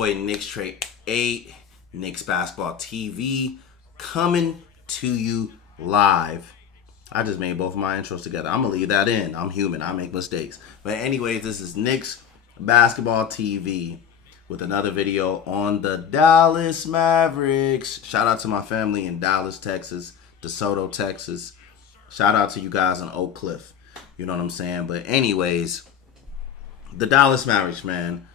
Boy, Knicks Trade 8, Knicks Basketball TV, coming to you live. I just made both of my intros together. I'm going to leave that in. I'm human. I make mistakes. But anyways, this is Knicks Basketball TV with another video on the Dallas Mavericks. Shout out to my family in Dallas, Texas, DeSoto, Texas. Shout out to you guys in Oak Cliff. You know what I'm saying? But anyways, the Dallas Mavericks, man.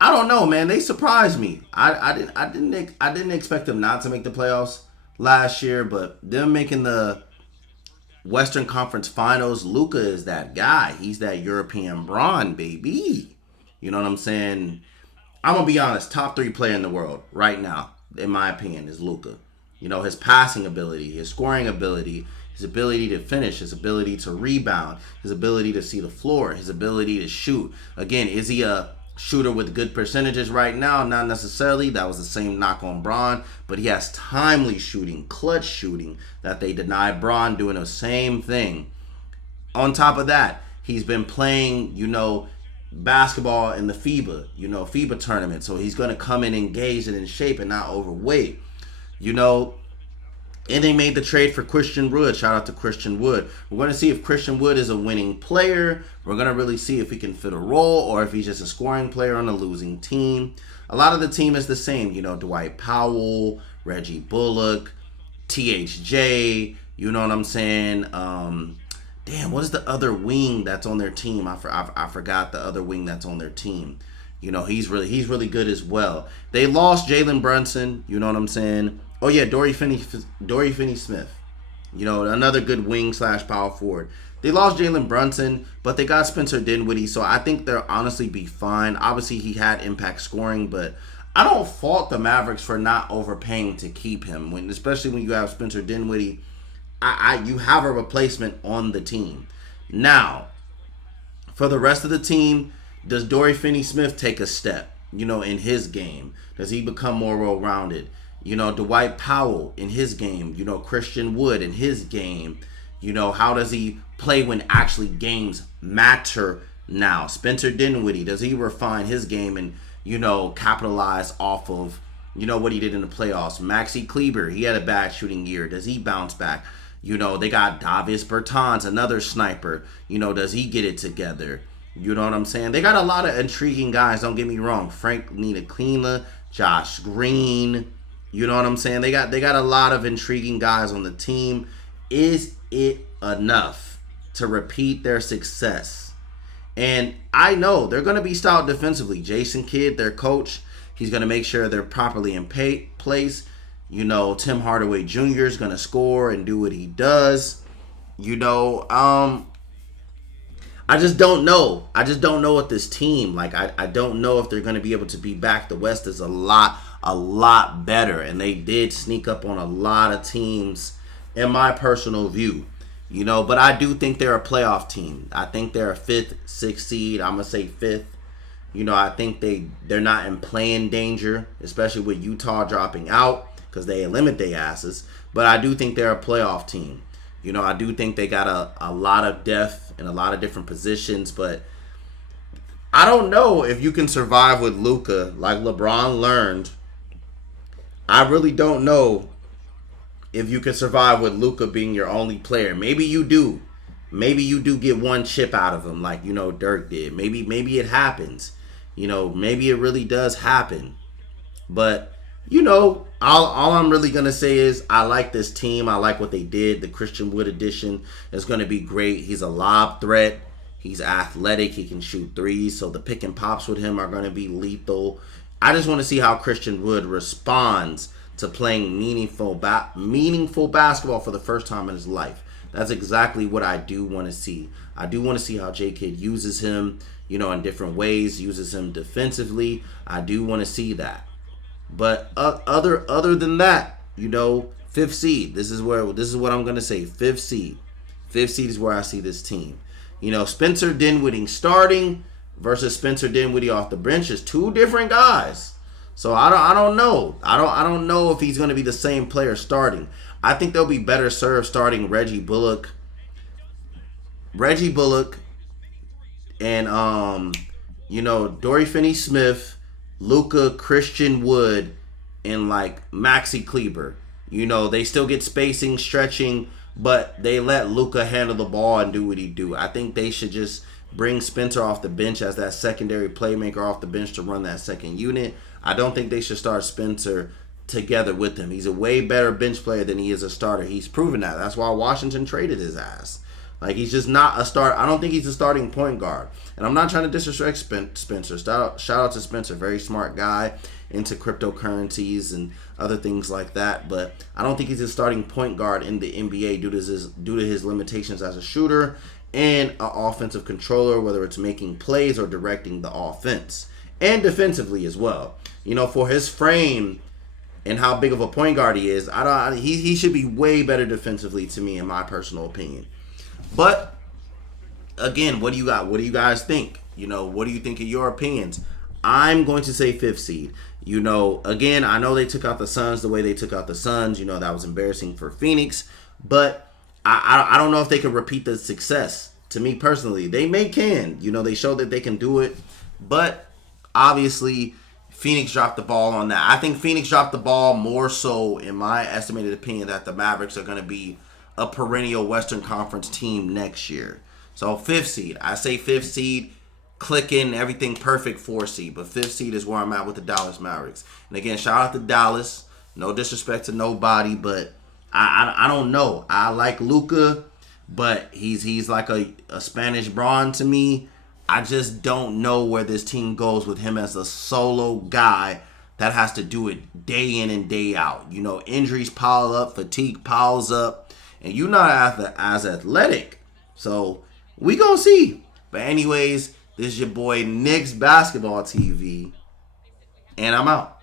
I don't know, man. They surprised me. I didn't expect them not to make the playoffs last year, but them making the Western Conference Finals, Luka is that guy. He's that European Braun, baby. You know what I'm saying? I'm gonna be honest. Top 3 player in the world right now, in my opinion, is Luka. You know, his passing ability, his scoring ability, his ability to finish, his ability to rebound, his ability to see the floor, his ability to shoot. Again, is he a shooter with good percentages right now? Not necessarily. That was the same knock on Braun, but he has timely shooting, clutch shooting that they denied Braun, doing the same thing. On top of that, he's been playing, basketball in the FIBA tournament. So he's going to come in engaged and in shape and not overweight. And they made the trade for Christian Wood. Shout out to Christian Wood. We're going to see if Christian Wood is a winning player. We're going to really see if he can fit a role or if he's just a scoring player on a losing team. A lot of the team is the same. Dwight Powell, Reggie Bullock, THJ. You know what I'm saying? What is the other wing that's on their team? I forgot the other wing that's on their team. He's really good as well. They lost Jalen Brunson. You know what I'm saying? Oh yeah, Dory Finney-Smith. Another good wing / power forward. They lost Jalen Brunson, but they got Spencer Dinwiddie, so I think they'll honestly be fine. Obviously, he had impact scoring, but I don't fault the Mavericks for not overpaying to keep him. Especially when you have Spencer Dinwiddie, you have a replacement on the team. Now, for the rest of the team, does Dory Finney-Smith take a step, in his game? Does he become more well-rounded? Dwight Powell in his game, Christian Wood in his game, how does he play when actually games matter now? Spencer Dinwiddie, does he refine his game and, capitalize off of, what he did in the playoffs? Maxi Kleber, he had a bad shooting year. Does he bounce back? They got Davis Bertans, another sniper. Does he get it together? You know what I'm saying? They got a lot of intriguing guys, don't get me wrong. Frank Ntilikina, Josh Green. You know what I'm saying? They got a lot of intriguing guys on the team. Is it enough to repeat their success? And I know they're going to be stout defensively. Jason Kidd, their coach, he's going to make sure they're properly in place. Tim Hardaway Jr. is going to score and do what he does. I just don't know. I just don't know with this team. I don't know if they're going to be able to be back. The West is a lot better, and they did sneak up on a lot of teams in my personal view. But I do think they're a playoff team. I think they're a 5th, 6th seed. I'm going to say 5th. I think they're not in playing danger, especially with Utah dropping out because they limit their asses. But I do think they're a playoff team. I do think they got a lot of depth in a lot of different positions, but I don't know if you can survive with Luka like LeBron learned. I really don't know if you can survive with Luka being your only player. Maybe you do. Maybe you do get one chip out of him like, Dirk did. Maybe it happens. Maybe it really does happen. But, all I'm really going to say is I like this team. I like what they did. The Christian Wood addition is going to be great. He's a lob threat. He's athletic. He can shoot threes. So the pick and pops with him are going to be lethal. I just want to see how Christian Wood responds to playing meaningful basketball for the first time in his life. That's exactly what I do want to see. I do want to see how J-Kidd uses him, in different ways, uses him defensively. I do want to see that. But other than that, 5th seed. This is what I'm going to say. 5th seed. 5th seed is where I see this team. Spencer Dinwiddie starting versus Spencer Dinwiddie off the bench is 2 different guys. So I don't know. I don't know if he's going to be the same player starting. I think they'll be better served starting Reggie Bullock and Dory Finney-Smith Luka, Christian Wood, and like Maxi Kleber. You know, they still get spacing, stretching, but they let Luka handle the ball and do what he do. I think they should just bring Spencer off the bench as that secondary playmaker off the bench to run that second unit. I don't think they should start Spencer together with him. He's a way better bench player than he is a starter. He's proven that. That's why Washington traded his ass. Like, he's just not a start. I don't think he's a starting point guard. And I'm not trying to disrespect Spencer. Shout out to Spencer. Very smart guy, into cryptocurrencies and other things like that. But I don't think he's a starting point guard in the NBA due to his limitations as a shooter and an offensive controller, whether it's making plays or directing the offense. And defensively as well. You know, for his frame and how big of a point guard he is, he should be way better defensively to me, in my personal opinion. But again, what do you got? What do you guys think? You know, what do you think of your opinions? I'm going to say 5th seed. You know, again, I know they took out the Suns the way they took out the Suns. You know, that was embarrassing for Phoenix. But I don't know if they can repeat the success. To me personally, they can. You know, they showed that they can do it. But obviously, Phoenix dropped the ball on that. I think Phoenix dropped the ball more so, in my estimated opinion, that the Mavericks are going to be a perennial Western Conference team next year. So 5th seed. I say 5th seed, clicking, everything perfect 4th seed. But 5th seed is where I'm at with the Dallas Mavericks. And again, shout out to Dallas. No disrespect to nobody, but I don't know. I like Luka, but he's like a Spanish Braun to me. I just don't know where this team goes with him as a solo guy that has to do it day in and day out. You know, injuries pile up, fatigue piles up. And you're not as athletic. So, we gonna see. But anyways, this is your boy Knicks Basketball TV. And I'm out.